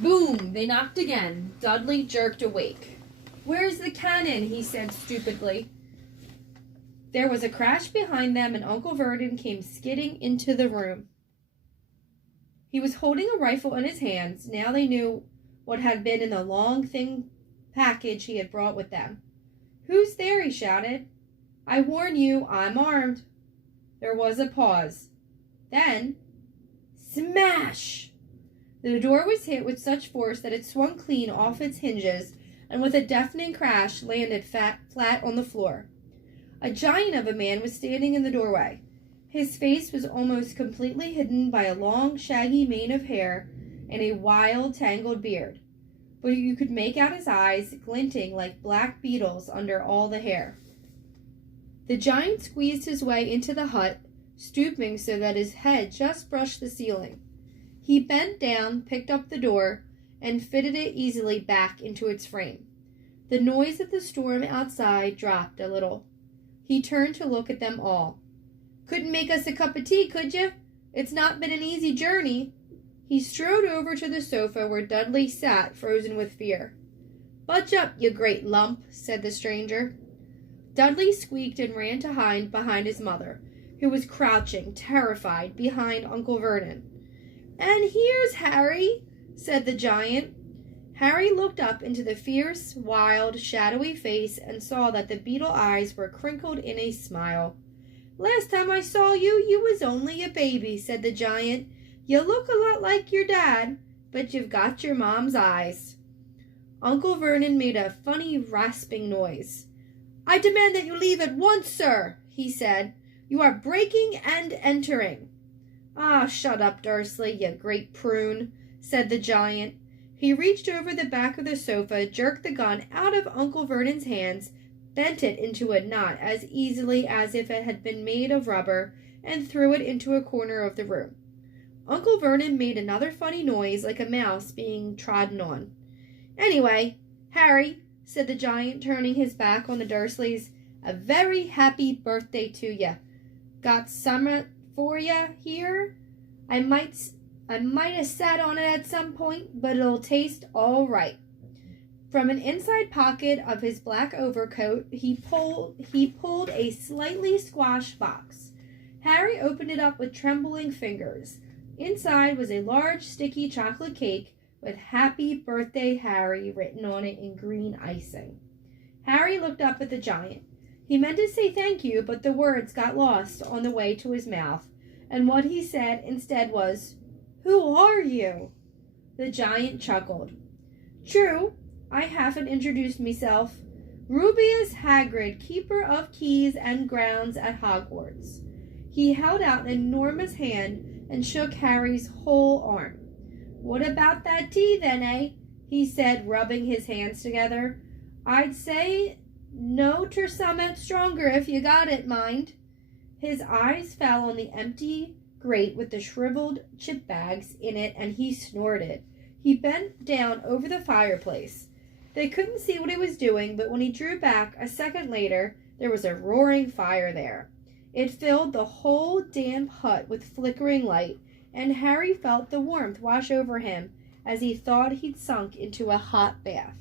Boom! They knocked again. Dudley jerked awake. "Where's the cannon?" he said stupidly. There was a crash behind them, and Uncle Vernon came skidding into the room. He was holding a rifle in his hands. Now they knew what had been in the long, thin package he had brought with them. "Who's there?" he shouted. "I warn you, I'm armed." There was a pause. Then, smash! The door was hit with such force that it swung clean off its hinges and with a deafening crash landed flat on the floor. A giant of a man was standing in the doorway. His face was almost completely hidden by a long, shaggy mane of hair and a wild, tangled beard, but you could make out his eyes glinting like black beetles under all the hair. The giant squeezed his way into the hut, stooping so that his head just brushed the ceiling. He bent down, picked up the door, and fitted it easily back into its frame. The noise of the storm outside dropped a little. He turned to look at them all. "Couldn't make us a cup of tea, could you? It's not been an easy journey." He strode over to the sofa where Dudley sat, frozen with fear. "Budge up, you great lump," said the stranger. Dudley squeaked and ran to hide behind his mother, who was crouching, terrified, behind Uncle Vernon. "And here's Harry," said the giant. Harry looked up into the fierce, wild, shadowy face and saw that the beetle eyes were crinkled in a smile. "Last time I saw you, you was only a baby," said the giant. "You look a lot like your dad, but you've got your mom's eyes." Uncle Vernon made a funny rasping noise. "I demand that you leave at once, sir," he said. "You are breaking and entering." "Ah, shut up, Dursley, you great prune," said the giant. He reached over the back of the sofa, jerked the gun out of Uncle Vernon's hands, bent it into a knot as easily as if it had been made of rubber, and threw it into a corner of the room. Uncle Vernon made another funny noise like a mouse being trodden on. "Anyway, Harry," said the giant, turning his back on the Dursleys, "a very happy birthday to ya. Got some for ya here? I might have sat on it at some point, but it'll taste all right." From an inside pocket of his black overcoat, he pulled a slightly squashed box. Harry opened it up with trembling fingers. Inside was a large, sticky chocolate cake with "Happy Birthday, Harry" written on it in green icing. Harry looked up at the giant. He meant to say thank you, but the words got lost on the way to his mouth, and what he said instead was, "Who are you?" The giant chuckled. "True, I haven't introduced myself. Rubeus Hagrid, keeper of keys and grounds at Hogwarts." He held out an enormous hand and shook Harry's whole arm. "What about that tea, then, eh?" he said, rubbing his hands together. "I'd say no ter summat stronger if you got it, mind." His eyes fell on the empty grate with the shriveled chip bags in it, and he snorted. He bent down over the fireplace. They couldn't see what he was doing, but when he drew back a second later, there was a roaring fire there. It filled the whole damp hut with flickering light, and Harry felt the warmth wash over him as he thought he'd sunk into a hot bath.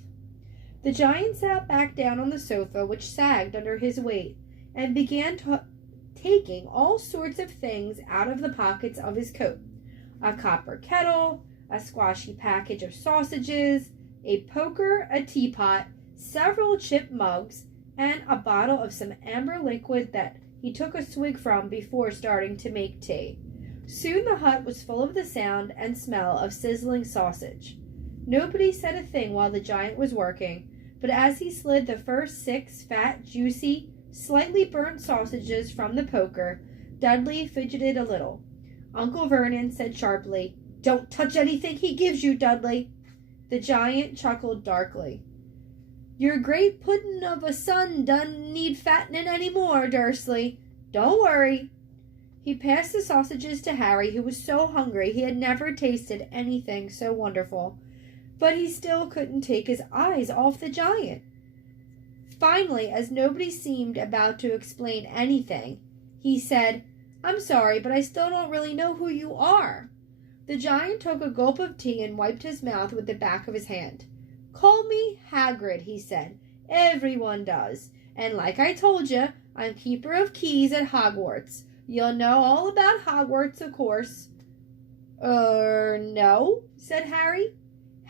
The giant sat back down on the sofa, which sagged under his weight, and began taking all sorts of things out of the pockets of his coat. A copper kettle, a squashy package of sausages, a poker, a teapot, several chip mugs, and a bottle of some amber liquid that he took a swig from before starting to make tea. Soon the hut was full of the sound and smell of sizzling sausage. Nobody said a thing while the giant was working, but as he slid the first 6 fat, juicy, slightly burnt sausages from the poker, Dudley fidgeted a little. Uncle Vernon said sharply, "Don't touch anything he gives you, Dudley." The giant chuckled darkly. "Your great puddin' of a son doesn't need fattening any more, Dursley. Don't worry." He passed the sausages to Harry, who was so hungry he had never tasted anything so wonderful, but he still couldn't take his eyes off the giant. Finally, as nobody seemed about to explain anything, he said, "I'm sorry, but I still don't really know who you are." The giant took a gulp of tea and wiped his mouth with the back of his hand. "Call me Hagrid," he said. "Everyone does. And like I told you, I'm keeper of keys at Hogwarts. You'll know all about Hogwarts, of course." No," said Harry.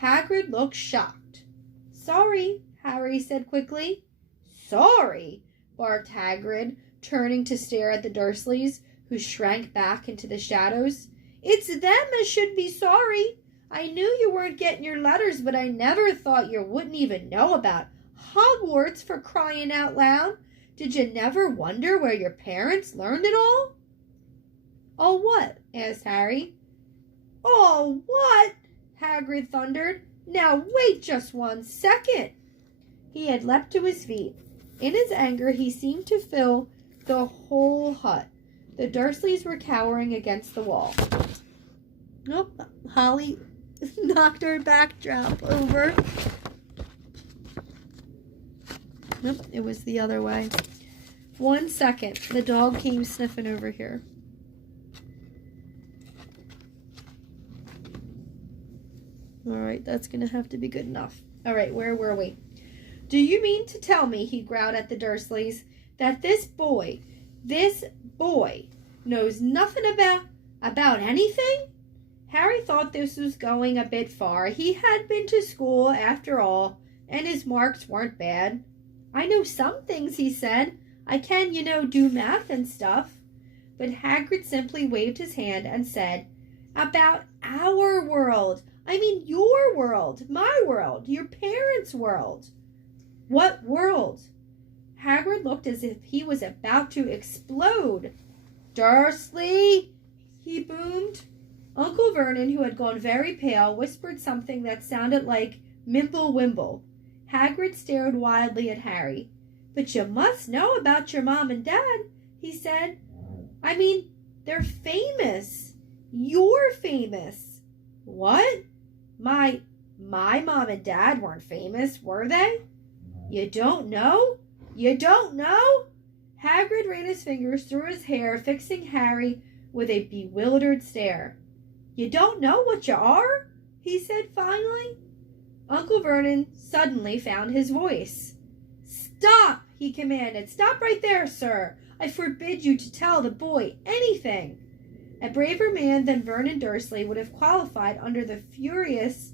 Hagrid looked shocked. "Sorry," Harry said quickly. "Sorry?" barked Hagrid, turning to stare at the Dursleys, who shrank back into the shadows. "It's them as should be sorry. I knew you weren't getting your letters, but I never thought you wouldn't even know about Hogwarts, for crying out loud. Did you never wonder where your parents learned it all?" "All what?" asked Harry. "All what?" Hagrid thundered. "Now wait just 1 second." He had leapt to his feet. In his anger, he seemed to fill the whole hut. The Dursleys were cowering against the wall. Nope, Holly knocked her backdrop over. Nope, it was the other way. 1 second. The dog came sniffing over here. Alright, that's going to have to be good enough. Alright, where were we? "Do you mean to tell me," he growled at the Dursleys, "that this boy knows nothing about anything?" Harry thought this was going a bit far. He had been to school, after all, and his marks weren't bad. "I know some things," he said. "I can, do math and stuff." But Hagrid simply waved his hand and said, "About our world. I mean your world, my world, your parents' world." "What world?" Hagrid looked as if he was about to explode. "Dursley!" he boomed. Uncle Vernon, who had gone very pale, whispered something that sounded like "Mimble Wimble." Hagrid stared wildly at Harry. "But you must know about your mom and dad," he said. "I mean, they're famous. You're famous." "What? My mom and dad weren't famous, were they? You don't know? You don't know?" Hagrid ran his fingers through his hair, fixing Harry with a bewildered stare. "You don't know what you are?" he said finally. Uncle Vernon suddenly found his voice. "Stop!" he commanded. "Stop right there, sir. I forbid you to tell the boy anything." A braver man than Vernon Dursley would have quailed under the furious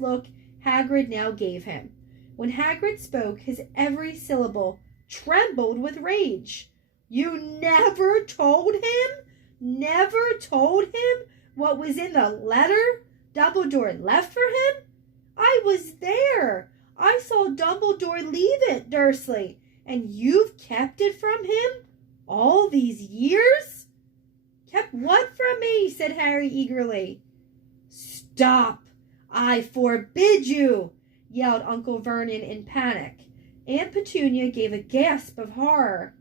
look Hagrid now gave him. When Hagrid spoke, his every syllable trembled with rage. "You never told him? Never told him what was in the letter Dumbledore left for him? I was there. I saw Dumbledore leave it, Dursley, and you've kept it from him all these years?" "Kept what from me?" said Harry eagerly. "Stop! I forbid you!" yelled Uncle Vernon in panic. Aunt Petunia gave a gasp of horror.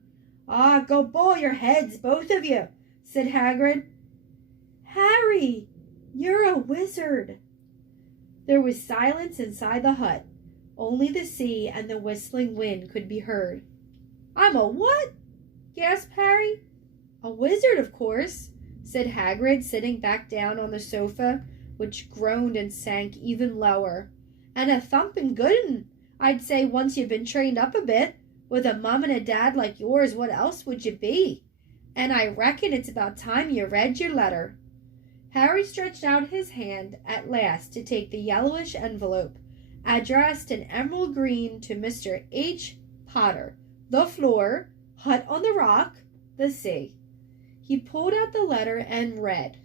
"Ah, go boil your heads, both of you," said Hagrid. "Harry, you're a wizard." There was silence inside the hut. Only the sea and the whistling wind could be heard. "I'm a what?" gasped Harry. "A wizard, of course," said Hagrid, sitting back down on the sofa, which groaned and sank even lower. "And a thumping good 'un, I'd say, once you've been trained up a bit. With a mum and a dad like yours, what else would you be? And I reckon it's about time you read your letter." Harry stretched out his hand at last to take the yellowish envelope, addressed in emerald green to Mr. H. Potter, The Floor, Hut on the Rock, the Sea. He pulled out the letter and read,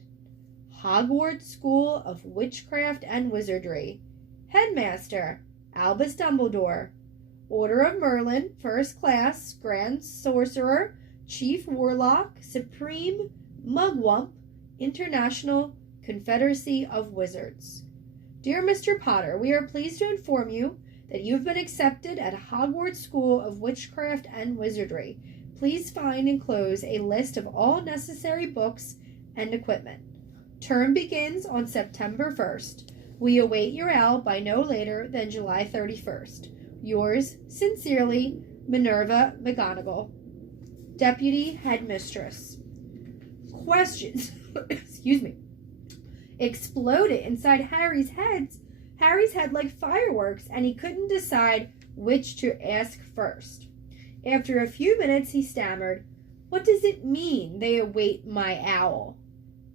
"Hogwarts School of Witchcraft and Wizardry. Headmaster, Albus Dumbledore. Order of Merlin, First Class, Grand Sorcerer, Chief Warlock, Supreme Mugwump, International Confederacy of Wizards. Dear Mr. Potter, we are pleased to inform you that you've been accepted at Hogwarts School of Witchcraft and Wizardry. Please find enclosed a list of all necessary books and equipment. Term begins on September 1st. We await your owl by no later than July 31st. Yours sincerely, Minerva McGonagall, Deputy Headmistress." Questions. excuse me, exploded inside Harry's head like fireworks, and he couldn't decide which to ask first. After a few minutes, he stammered, "What does it mean, they await my owl?"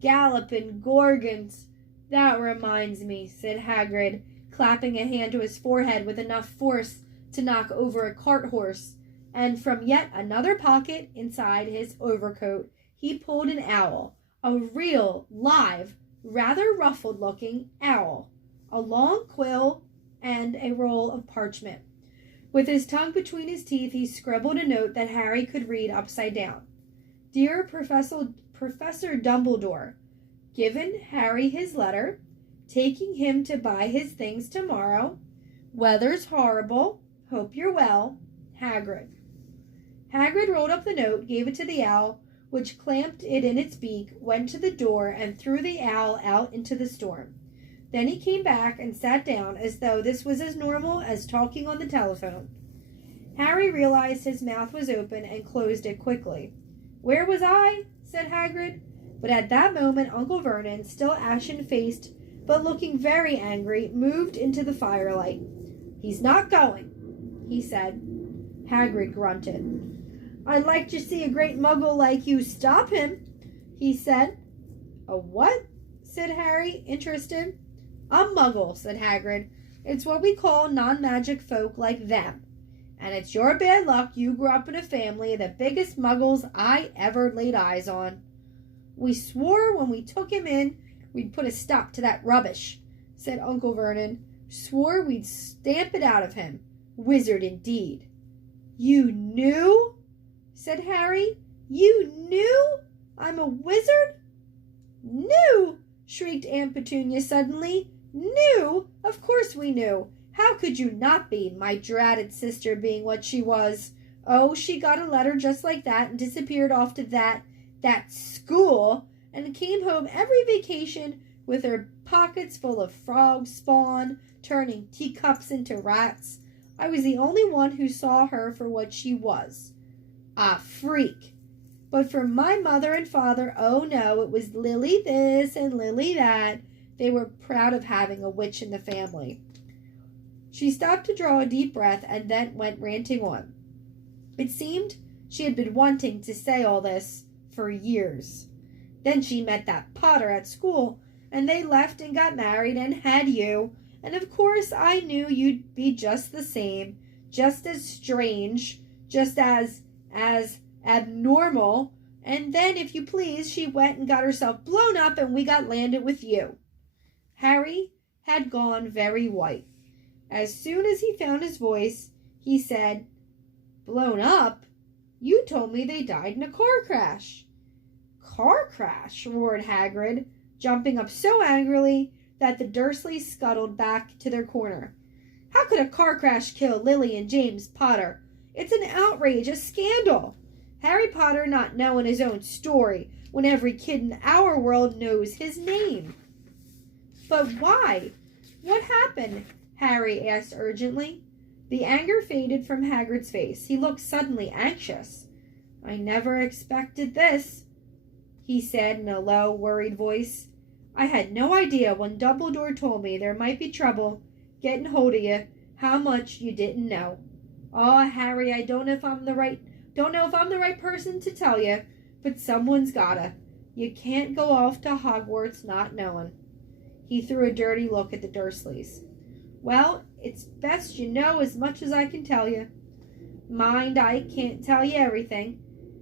"Galloping Gorgons. That reminds me," said Hagrid, clapping a hand to his forehead with enough force to knock over a cart horse, and from yet another pocket inside his overcoat he pulled an owl, a real, live, rather ruffled-looking owl, a long quill, and a roll of parchment. With his tongue between his teeth, he scribbled a note that Harry could read upside down. "Dear Professor Dumbledore, given Harry his letter, taking him to buy his things tomorrow. Weather's horrible. Hope you're well. Hagrid." Hagrid rolled up the note, gave it to the owl, which clamped it in its beak, went to the door, and threw the owl out into the storm. Then he came back and sat down as though this was as normal as talking on the telephone. Harry realized his mouth was open and closed it quickly. "Where was I?" said Hagrid. But at that moment Uncle Vernon, still ashen-faced but looking very angry, moved into the firelight. "He's not going," he said. Hagrid grunted. "I'd like to see a great muggle like you stop him," he said. "A what?" said Harry, interested. "A muggle," said Hagrid. "It's what we call non-magic folk like them. And it's your bad luck you grew up in a family of the biggest muggles I ever laid eyes on. We swore when we took him in we'd put a stop to that rubbish," said Uncle Vernon. "Swore we'd stamp it out of him. Wizard indeed." "You knew?" said Harry. "You knew I'm a wizard?" "Knew!" shrieked Aunt Petunia suddenly. "Knew? Of course we knew. How could you not be, my dratted sister being what she was? Oh, she got a letter just like that and disappeared off to that school, and came home every vacation with her pockets full of frog spawn, turning teacups into rats. I was the only one who saw her for what she was, a freak. But for my mother and father, oh no, it was Lily this and Lily that. They were proud of having a witch in the family." She stopped to draw a deep breath and then went ranting on. It seemed she had been wanting to say all this for years. Then she met that Potter at school, and they left and got married and had you, and of course I knew you'd be just the same, just as strange, just as abnormal, and then, if you please, she went and got herself blown up and we got landed with you." Harry had gone very white. As soon as he found his voice, he said, "Blown up? You told me they died in a car crash." "Car crash?" roared Hagrid, jumping up so angrily that the Dursleys scuttled back to their corner. "How could a car crash kill Lily and James Potter? It's an outrage, a scandal. Harry Potter not knowing his own story when every kid in our world knows his name." "But why? What happened?" Harry asked urgently. The anger faded from Hagrid's face. He looked suddenly anxious. "I never expected this," he said in a low, worried voice. "I had no idea when Dumbledore told me there might be trouble getting hold of you how much you didn't know. Oh, Harry, I don't know if I'm the right person to tell you, but someone's gotta. You can't go off to Hogwarts not knowing." He threw a dirty look at the Dursleys. "Well, it's best you know as much as I can tell you. Mind, I can't tell you everything.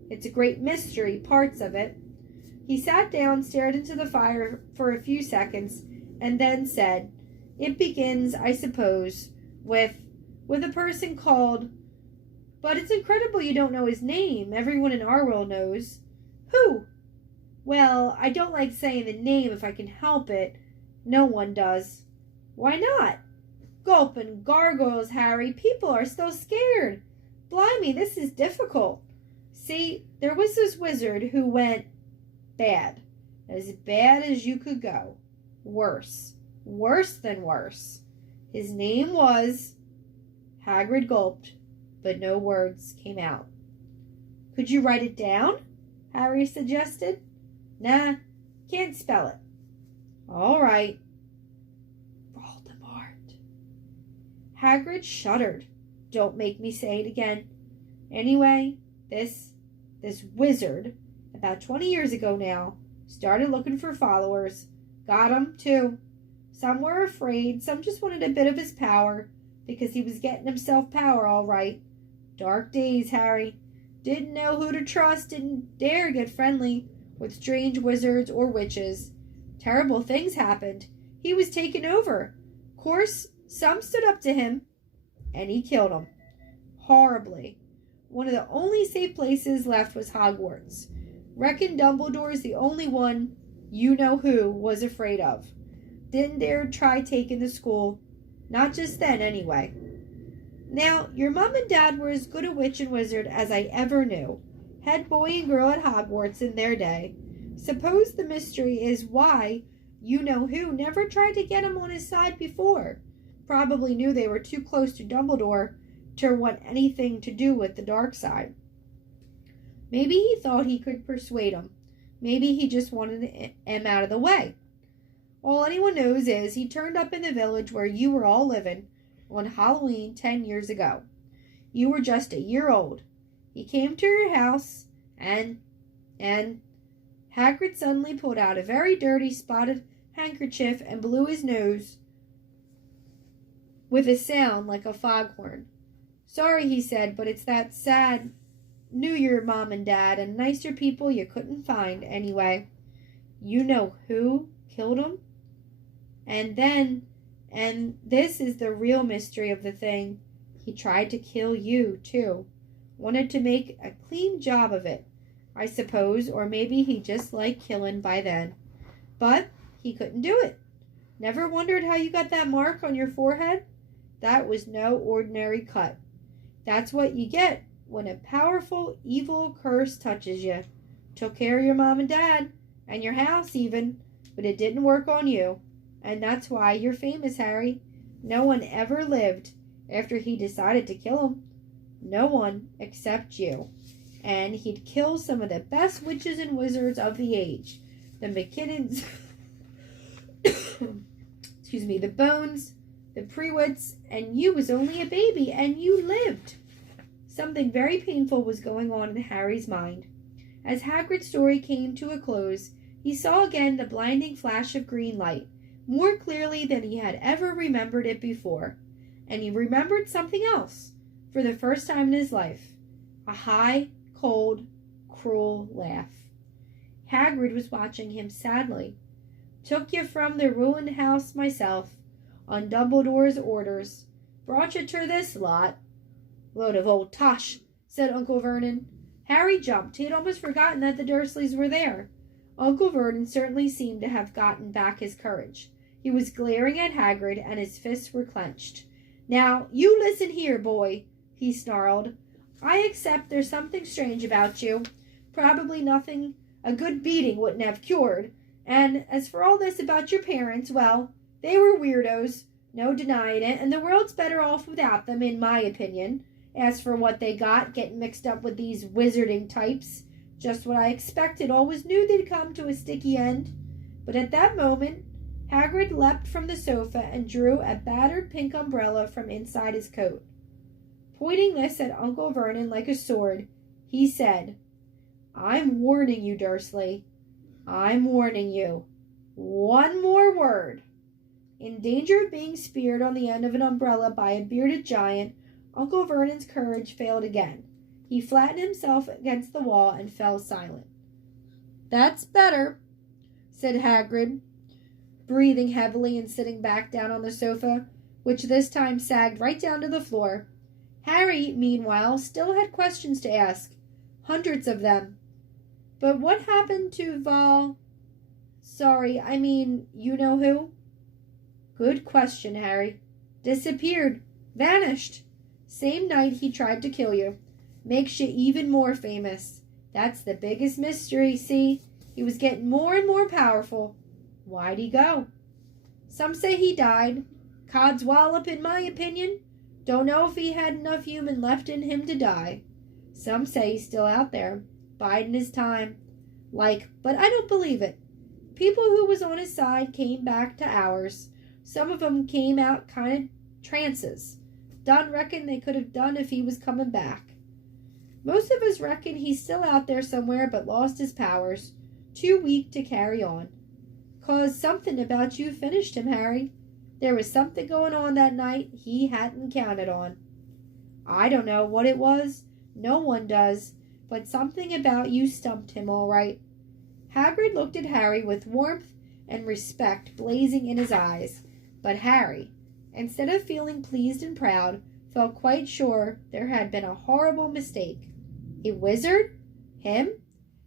It's a great mystery, parts of it." He sat down, stared into the fire for a few seconds, and then said, "It begins, I suppose, with a person called... But it's incredible you don't know his name. Everyone in our world knows." "Who?" "Well, I don't like saying the name if I can help it. No one does." "Why not?" "Gulp and gargoyles, Harry. People are still scared. Blimey, this is difficult. See, there was this wizard who went bad. As bad as you could go. Worse. Worse than worse. His name was..." Hagrid gulped, but no words came out. "Could you write it down?" Harry suggested. "Nah, Can't spell it. All right. Voldemort. Hagrid shuddered. Don't make me say it again. Anyway, this wizard, about 20 years ago now, started looking for followers. Got 'em, too. Some were afraid, some just wanted a bit of his power, because he was getting himself power all right. Dark days, Harry. Didn't know who to trust, didn't dare get friendly with strange wizards or witches. Terrible things happened. He was taken over. Of course, some stood up to him, and he killed them. Horribly. One of the only safe places left was Hogwarts. Reckon Dumbledore's the only one you-know-who was afraid of. Didn't dare try taking the school. Not just then, anyway. Now, your mom and dad were as good a witch and wizard as I ever knew. Head boy and girl at Hogwarts in their day. Suppose the mystery is why you-know-who never tried to get him on his side before. Probably knew they were too close to Dumbledore to want anything to do with the dark side. Maybe he thought he could persuade him. Maybe he just wanted him out of the way. All anyone knows is he turned up in the village where you were all living on Halloween 10 years ago. You were just a year old. He came to your house and Hagrid suddenly pulled out a very dirty spotted handkerchief and blew his nose with a sound like a foghorn. Sorry, he said, but it's that sad. Knew your mom and dad and nicer people you couldn't find anyway. You know who killed him? And this is the real mystery of the thing. He tried to kill you, too. Wanted to make a clean job of it, I suppose, or maybe he just liked killing by then. But he couldn't do it. Never wondered how you got that mark on your forehead? That was no ordinary cut. That's what you get when a powerful, evil curse touches you. Took care of your mom and dad, and your house even, but it didn't work on you. And that's why you're famous, Harry. No one ever lived after he decided to kill him. No one except you. And he'd kill some of the best witches and wizards of the age. The McKinnons, the Bones, the Prewitts, and you was only a baby, and you lived. Something very painful was going on in Harry's mind. As Hagrid's story came to a close, he saw again the blinding flash of green light, more clearly than he had ever remembered it before. And he remembered something else, for the first time in his life. A high, cold, cruel laugh. Hagrid was watching him sadly. Took you from the ruined house myself, on Dumbledore's orders. Brought you to this lot. Load of old tosh, said Uncle Vernon. Harry jumped. He had almost forgotten that the Dursleys were there. Uncle Vernon certainly seemed to have gotten back his courage. He was glaring at Hagrid, and his fists were clenched. Now, you listen here, boy, he snarled. I accept there's something strange about you. Probably nothing a good beating wouldn't have cured. And as for all this about your parents, well, they were weirdos, no denying it, and the world's better off without them, in my opinion. As for what they got, getting mixed up with these wizarding types, just what I expected, always knew they'd come to a sticky end. But at that moment, Hagrid leapt from the sofa and drew a battered pink umbrella from inside his coat. Pointing this at Uncle Vernon like a sword, he said, I'm warning you, Dursley. I'm warning you. One more word. In danger of being speared on the end of an umbrella by a bearded giant, Uncle Vernon's courage failed again. He flattened himself against the wall and fell silent. That's better, said Hagrid, breathing heavily and sitting back down on the sofa, which this time sagged right down to the floor. Harry, meanwhile, still had questions to ask. Hundreds of them. But what happened to you-know-who? Good question, Harry. Disappeared. Vanished. Same night he tried to kill you. Makes you even more famous. That's the biggest mystery, see? He was getting more and more powerful. Why'd he go? Some say he died. Codswallop, in my opinion. Don't know if he had enough human left in him to die. Some say he's still out there, biding his time. But I don't believe it. People who was on his side came back to ours. Some of 'em came out kind of trances. Done reckoned they could have done if he was coming back. Most of us reckon he's still out there somewhere but lost his powers. Too weak to carry on. 'Cause something about you finished him, Harry. There was something going on that night he hadn't counted on. I don't know what it was. No one does. But something about you stumped him all right. Hagrid looked at Harry with warmth and respect blazing in his eyes. But Harry, instead of feeling pleased and proud, felt quite sure there had been a horrible mistake. A wizard? Him?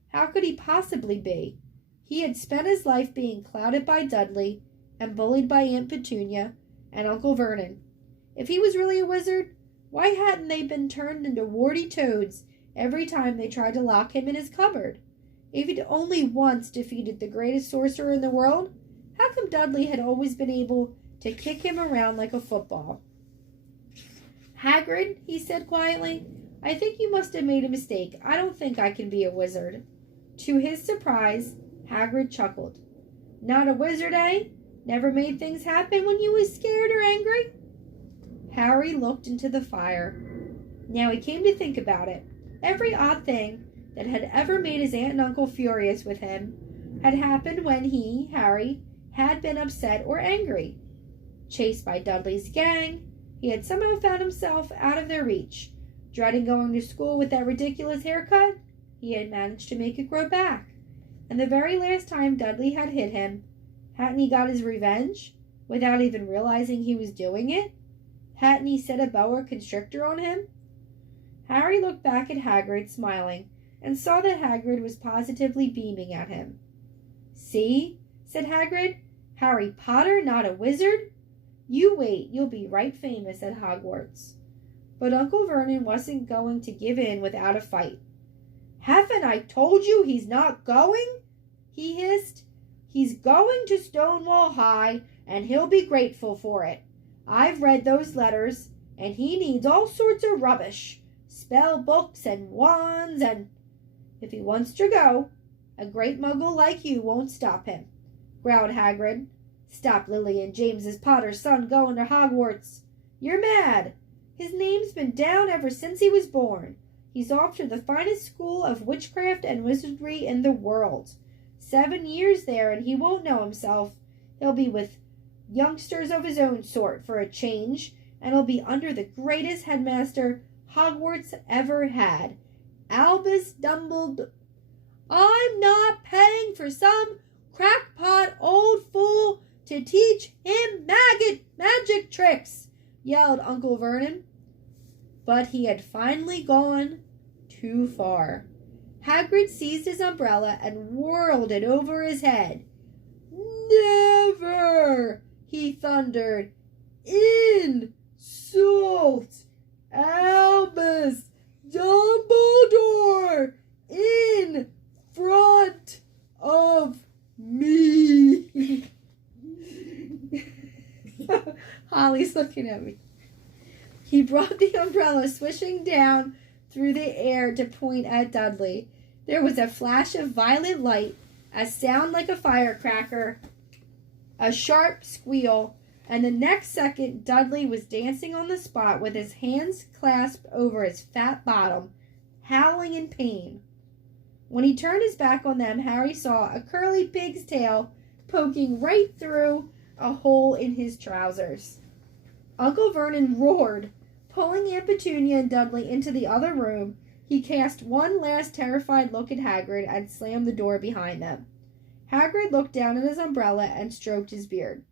How could he possibly be? He had spent his life being clouded by Dudley and bullied by Aunt Petunia and Uncle Vernon. If he was really a wizard, why hadn't they been turned into warty toads every time they tried to lock him in his cupboard? If he'd only once defeated the greatest sorcerer in the world, how come Dudley had always been able to kick him around like a football? Hagrid, he said quietly, I think you must have made a mistake. I don't think I can be a wizard. To his surprise, Hagrid chuckled. Not a wizard, eh? Never made things happen when you was scared or angry? Harry looked into the fire. Now he came to think about it. Every odd thing that had ever made his aunt and uncle furious with him had happened when he, Harry, had been upset or angry. Chased by Dudley's gang, he had somehow found himself out of their reach. Dreading going to school with that ridiculous haircut, he had managed to make it grow back. And the very last time Dudley had hit him, hadn't he got his revenge without even realizing he was doing it? Hadn't he set a boa constrictor on him? Harry looked back at Hagrid, smiling, and saw that Hagrid was positively beaming at him. See, said Hagrid, Harry Potter, not a wizard? You wait, you'll be right famous at Hogwarts. But Uncle Vernon wasn't going to give in without a fight. Haven't I told you he's not going? He hissed. He's going to Stonewall High, and he'll be grateful for it. I've read those letters, and he needs all sorts of rubbish. Spell books and wands and... If he wants to go, a great muggle like you won't stop him, growled Hagrid. Stop Lily and James's Potter's son going to Hogwarts. You're mad. His name's been down ever since he was born. He's off to the finest school of witchcraft and wizardry in the world. 7 years there, and he won't know himself. He'll be with youngsters of his own sort for a change, and he'll be under the greatest headmaster Hogwarts ever had, Albus Dumbledore. I'm not paying for some crackpot old fool to teach him magic tricks, yelled Uncle Vernon. But he had finally gone too far. Hagrid seized his umbrella and whirled it over his head. Never, he thundered. Insult Albus Dumbledore in front of me. Holly's looking at me. He brought the umbrella swishing down through the air to point at Dudley. There was a flash of violet light, a sound like a firecracker, a sharp squeal, and the next second Dudley was dancing on the spot with his hands clasped over his fat bottom, howling in pain. When he turned his back on them, Harry saw a curly pig's tail poking right through a hole in his trousers. Uncle Vernon roared. Pulling Aunt Petunia and Dudley into the other room, he cast one last terrified look at Hagrid and slammed the door behind them. Hagrid looked down at his umbrella and stroked his beard.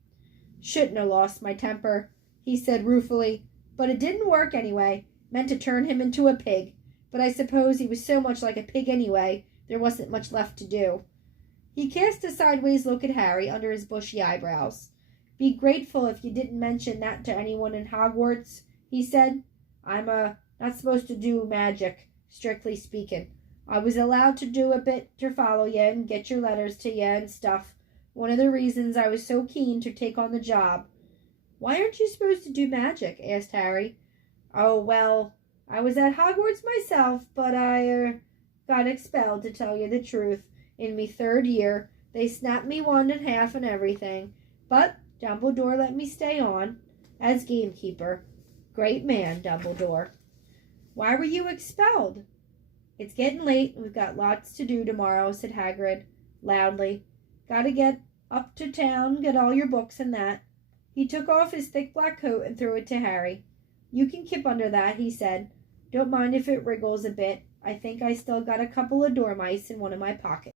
Shouldn't have lost my temper, he said ruefully, but it didn't work anyway. Meant to turn him into a pig, but I suppose he was so much like a pig anyway, there wasn't much left to do. He cast a sideways look at Harry under his bushy eyebrows. Be grateful if you didn't mention that to anyone in Hogwarts, he said. I'm not supposed to do magic, strictly speaking. I was allowed to do a bit to follow you and get your letters to you and stuff. One of the reasons I was so keen to take on the job. Why aren't you supposed to do magic? Asked Harry. Oh, well, I was at Hogwarts myself, but I got expelled, to tell you the truth, in me 3rd year They snapped me wand in half and everything. But Dumbledore let me stay on as gamekeeper. Great man, Dumbledore. Why were you expelled? It's getting late and we've got lots to do tomorrow, said Hagrid, loudly. Gotta get up to town, get all your books and that. He took off his thick black coat and threw it to Harry. You can kip under that, he said. Don't mind if it wriggles a bit. I think I still got a couple of dormice in one of my pockets.